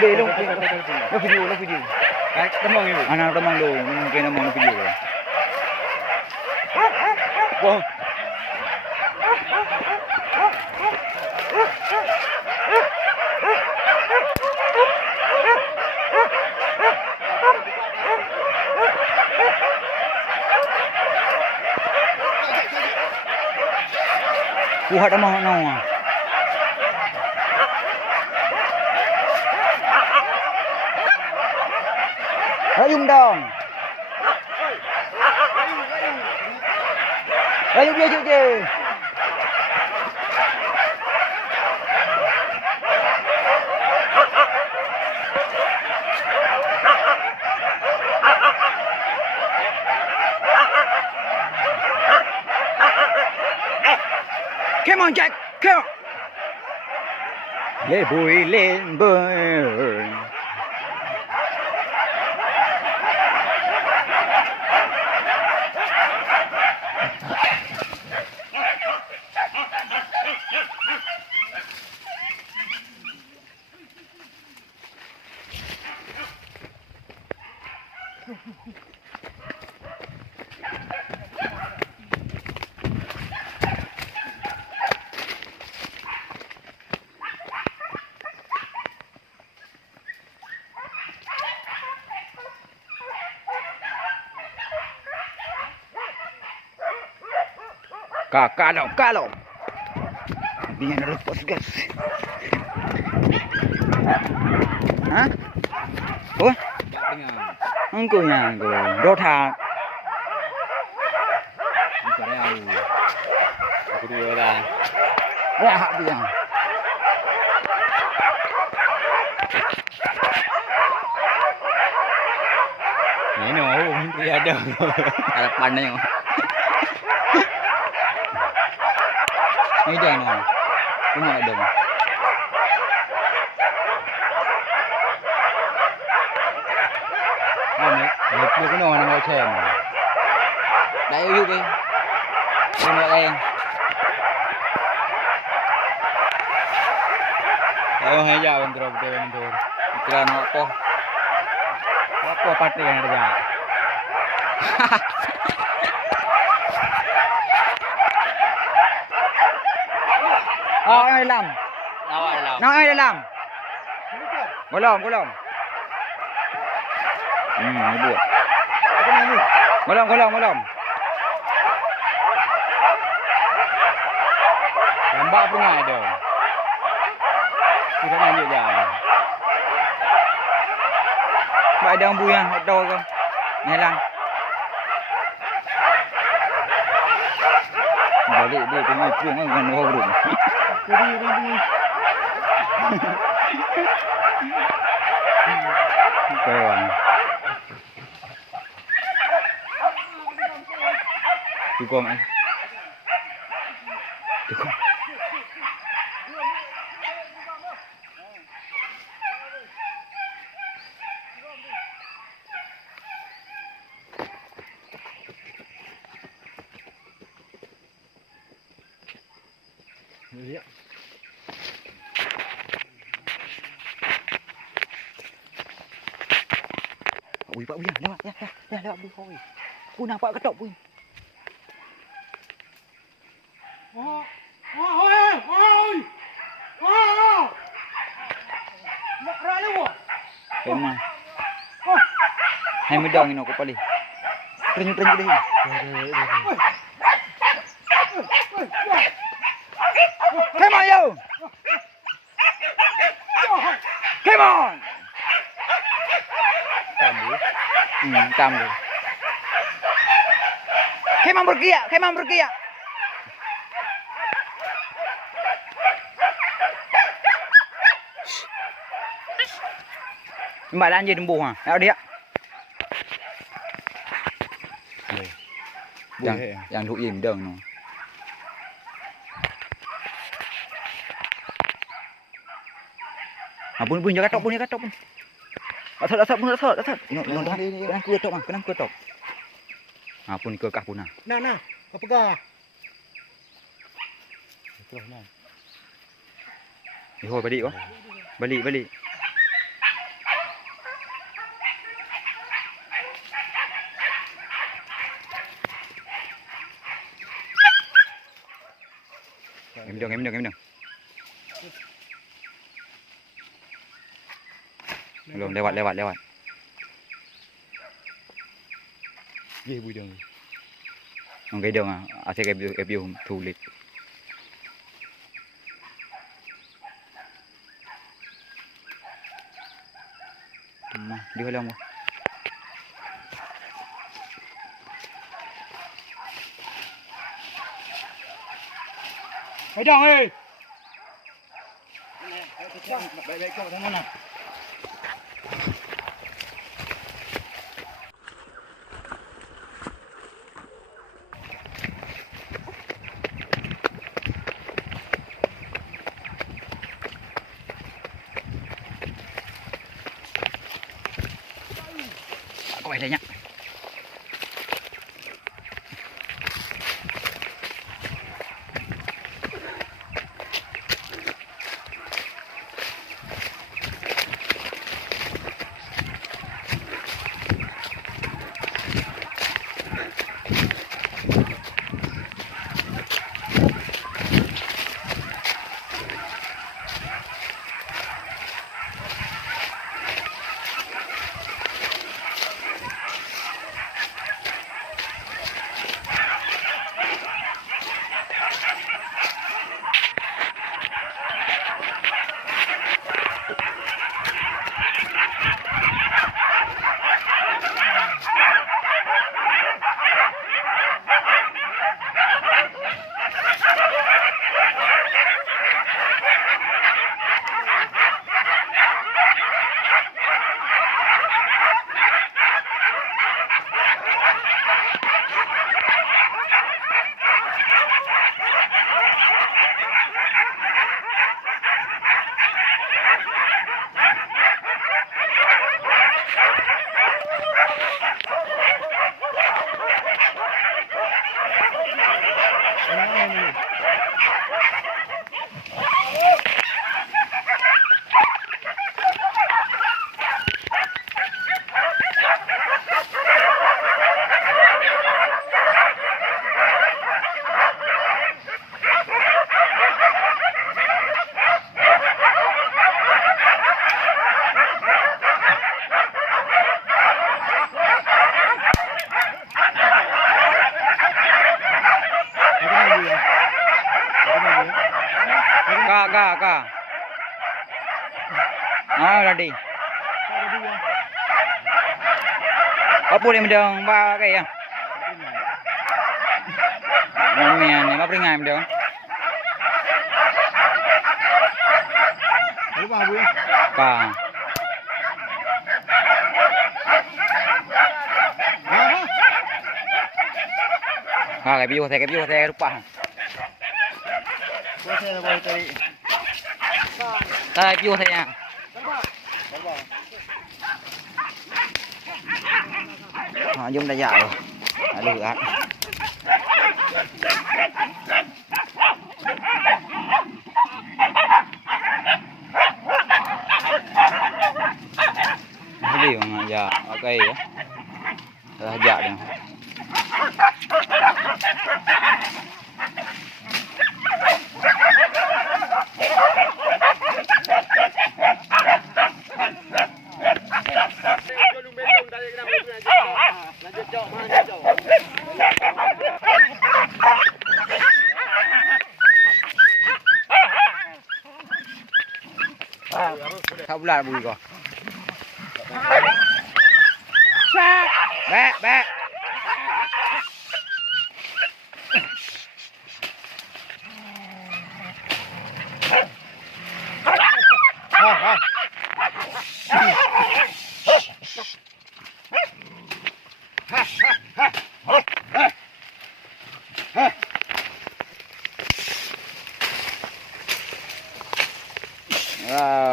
deh lo video. Demong itu. Anak demong lo, mungkin demong video. Wah. Kuhat demong no. Rayung dong. Rayung dia je. Come on, Jack. Come on. Lên bùi lên bơi. Kalau. Bingan na lepas guys. Hah? Oh? Engkau yang engkau. Dota. Bukan aku. Aku dua dah. Ya, hak biang. Ini mungkin ada. Ada pandai. Ini dia no. Ini ada. Ini cái nồi này chèn. Đấy yêu đi. Em gọi em. Ayo aja bentar bentar. Kira no apa? Apa pati yang ada? Ai làm? Nào làm. Nào ai làm? Belum. Ini buat. Belum. Lembab punya ada. Kita lanjut jalan. Bạn đang vui à? Đôi không? Này làm. Bảo đi cái người chuông ở gần hồ rụng. Đi. Rồi. Chú con anh. Chú con. Iya. Ui Pak Buyang, lewat ya, lewat bu koi. Ku nampak ketok pun. Oi. Nak rale wo. Emang. Hai medang ini aku paling. Terenyut deh. Come on, yo! Come on! Tam rồi. Come on bergerak. Mbak lan gì đừng buồn à? Nào đi ạ. Yang thụ im đường nó. Bunyi katok pun. Asal pun. Kenang ketok. Pun ke kah pun. Nah, apa kah? Thôi balik. Em dong. Belum lewat. Ye bui dong. Ông cái dong à? Asik FB tulis. Đi hơi long. Hãy đăng đi. Đây cho thằng nào. Có vậy đây nhá. Ka. Ready. Apa boleh mendong ba cái ya? Mian, apa peringai mendong? Lupa bu. Ka. Cái view thế lupa. Saya boleh cari. View thế nha. Họ dùng đã dạo lừa ác. Cái điều mà giờ ở cây á là dạ được. Không là bùi rồi. Bé.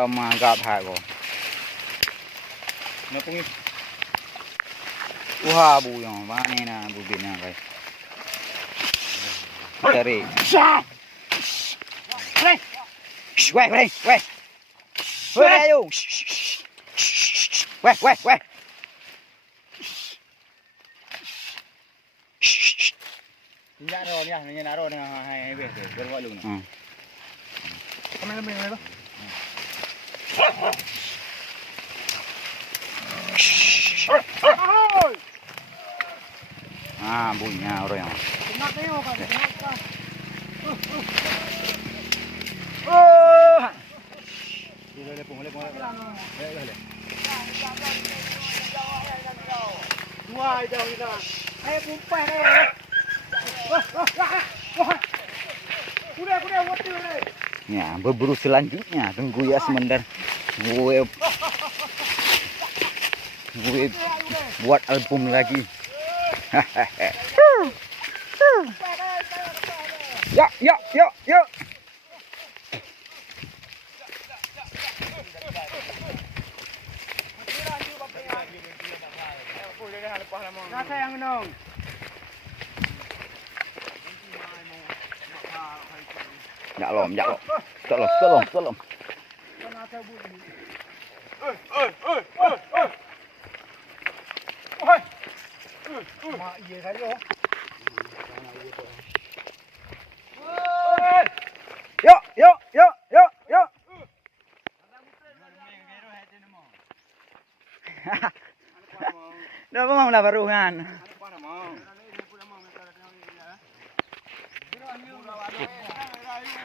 Mantap hago. Nó cũng Wah bu yang mana na bu bina guys. Cari. Weh. Weh ayo. Weh. Nhả rồi nha, nhả rồi nè, hai về gọi luôn nè. Kami ba? Ahoy! Ah, bunyinya orang yang. Tenang kayo, tenang ka. Oh. Dile pungule. Dale. Wah, daw ina. Ay, pumpay kayo. Kuda, what do you? Ya, berburu selanjutnya. Tunggu ya sebentar. Gue buat album lagi. Yuk. Nasa yang nong. Tolong. Nasa bunyi. Mak iya saja. Yuk. Dah mau lah baruhan.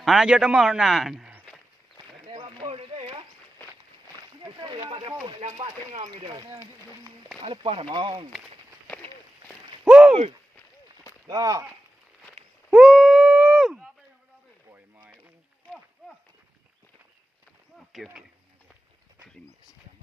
Anak jatuh monan. Lepas mong. Woo! Dah. Woo! Boy mai. Oke. Terima kasih.